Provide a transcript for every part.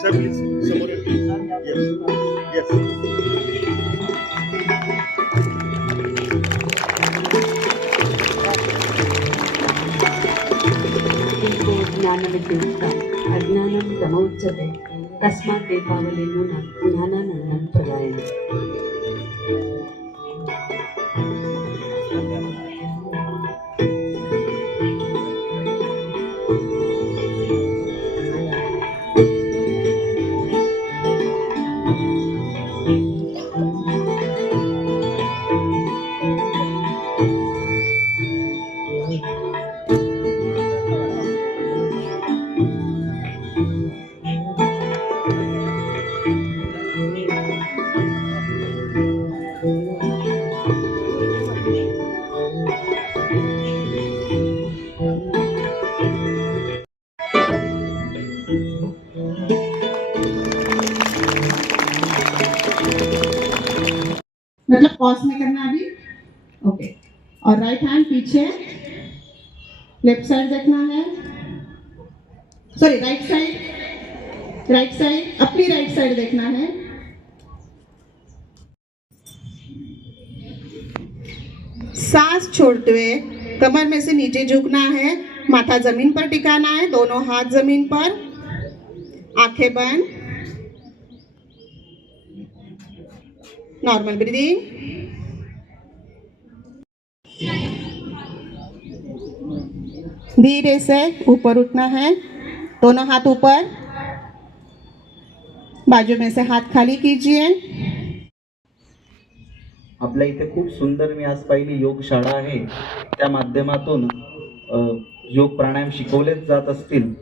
साहेब please समोर yes yes ीको ज्ञानविद्युक्ता अज्ञानं तमोच्यते तस्मात् ते ज्ञानानन्दं प्रदायते मतलब पॉज में करना अभी? ओके और राइट हैंड पीछे. लेफ़्ट साइड देखना है. Sorry right side right side अपनी राइट साइड देखना है. सांस छोड़ते हुए कमर में से नीचे झुकना है. माथा ज़मीन पर टिकाना है. दोनों हाथ ज़मीन पर. आँखें बंद. नॉर्मल ब्रीदिंग धीरे से ऊपर उठना है। दोनों हाथ ऊपर। बाजू में से हाथ खाली कीजिए। आपल्या इथे खूप सुंदर मी आज पाहिली योगशाळा आहे. त्या माध्यमातून योग प्राणायाम शिकवलेच जात असतील.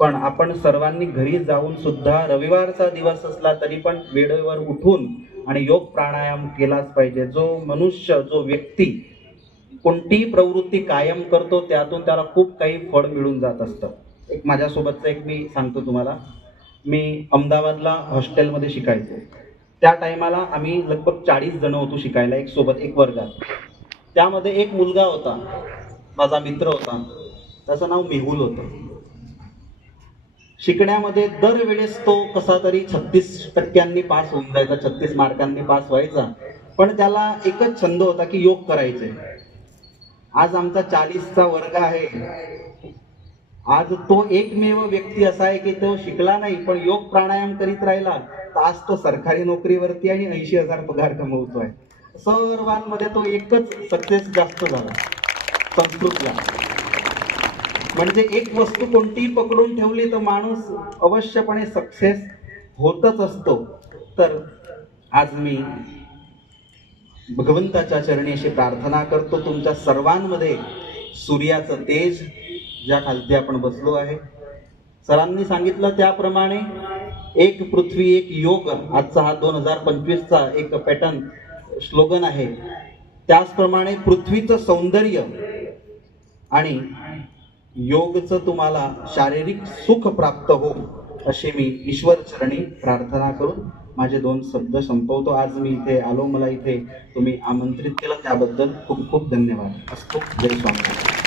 पण आपण सर्वांनी घरी जाऊन सुद्धा रविवारचा दिवस असला तरी पण वेळेवर उठून आणि योग प्राणायाम केलाच पाहिजे. जो मनुष्य जो व्यक्ती कोणतीही प्रवृत्ती कायम करतो त्यातून त्याला खूप काही फळ मिळून जात असतं. एक माझ्यासोबतचं एक मी सांगतो तुम्हाला. मी अहमदाबादला हॉस्टेलमध्ये शिकायचो. त्या टायमाला आम्ही लगभग चाळीस जण होतो शिकायला एक सोबत एक वर्गात. त्यामध्ये एक मुलगा होता माझा मित्र होता. त्याचं नाव मेहुल होतं. शिकण्यामध्ये दरवेळेस तो कसा तरी छत्तीस टक्क्यांनी पास होऊन जायचा छत्तीस मार्कांनी पास व्हायचा. पण त्याला एकच छंद होता की योग करायचे. आज आमचा चाळीसचा वर्ग आहे. आज तो एकमेव व्यक्ती असा आहे की तो शिकला नाही पण योग प्राणायाम करीत राहिला तर आज तो सरकारी नोकरीवरती आणि ऐंशी हजार पगार कमवतोय. सर्वांमध्ये तो एकच सक्सेस जास्त झाला. संस्कृतला. म्हणजे एक वस्तू कोणतीही पकडून ठेवली तर माणूस अवश्यपणे सक्सेस होतच असतो. तर आज मी भगवंताच्या चरणी अशी प्रार्थना करतो. तुमच्या सर्वांमध्ये सूर्याचं तेज ज्या खालती आपण बसलो आहे. सरांनी सांगितलं त्याप्रमाणे एक पृथ्वी एक योग आजचा हा दोन हजार पंचवीसचा एक पॅटर्न स्लोगन आहे. त्याचप्रमाणे पृथ्वीचं सौंदर्य आणि योगचं तुम्हाला शारीरिक सुख प्राप्त हो अशी मी ईश्वर चरणी प्रार्थना करून माझे दोन शब्द संपवतो. आज मी इथे आलो. मला इथे तुम्ही आमंत्रित केलं. त्याबद्दल खूप खूप धन्यवाद. असतो जय स्वामी.